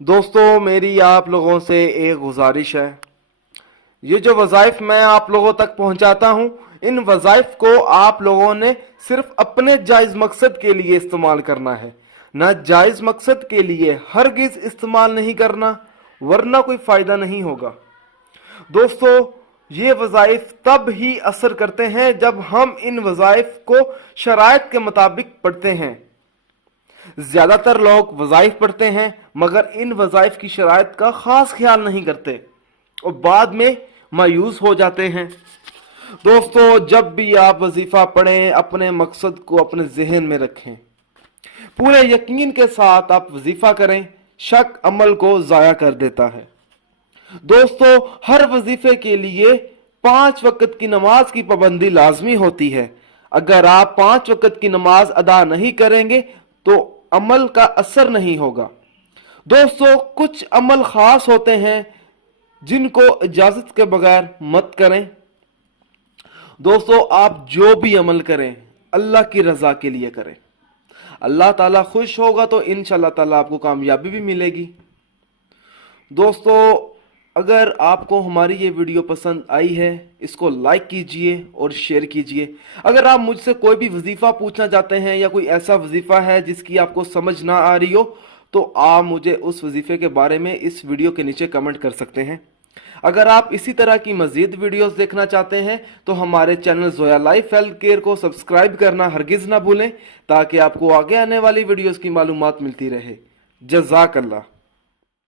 दोस्तों मेरी आप लोगों से एक गुजारिश है। ये जो वज़ाइफ मैं आप लोगों तक पहुंचाता हूं, इन वज़ाइफ को आप लोगों ने सिर्फ अपने जायज़ मकसद के लिए इस्तेमाल करना है, ना जायज़ मकसद के लिए हरगिज़ इस्तेमाल नहीं करना, वरना कोई फ़ायदा नहीं होगा। दोस्तों ये वज़ाइफ तब ही असर करते हैं जब हम इन वज़ाइफ को शराइत के मुताबिक पढ़ते हैं। ज्यादातर लोग वज़ाइफ पढ़ते हैं मगर इन वज़ाइफ की शराइत का खास ख्याल नहीं करते और बाद में मायूस हो जाते हैं। दोस्तों जब भी आप वजीफा पढ़ें अपने मकसद को अपने जहन में रखें, पूरे यकीन के साथ आप वजीफा करें। शक अमल को जाया कर देता है। दोस्तों हर वजीफे के लिए 5 वक्त की नमाज की पाबंदी लाजमी होती है। अगर आप 5 वक्त की नमाज अदा नहीं करेंगे तो अमल का असर नहीं होगा। दोस्तों कुछ अमल खास होते हैं जिनको इजाजत के बगैर मत करें। दोस्तों आप जो भी अमल करें अल्लाह की रजा के लिए करें। अल्लाह ताला खुश होगा तो इंशाअल्लाह ताला आपको कामयाबी भी मिलेगी। दोस्तों अगर आपको हमारी ये वीडियो पसंद आई है, इसको लाइक कीजिए और शेयर कीजिए। अगर आप मुझसे कोई भी वजीफ़ा पूछना चाहते हैं या कोई ऐसा वजीफ़ा है जिसकी आपको समझ ना आ रही हो तो आप मुझे उस वजीफ़े के बारे में इस वीडियो के नीचे कमेंट कर सकते हैं। अगर आप इसी तरह की मज़ीद वीडियोस देखना चाहते हैं तो हमारे channel Zoya life health care को सब्सक्राइब करना हरगिज़ ना भूलें ताकि आपको आगे आने वाली वीडियोस की मालूमात मिलती रहे। जज़ाकल्लाह।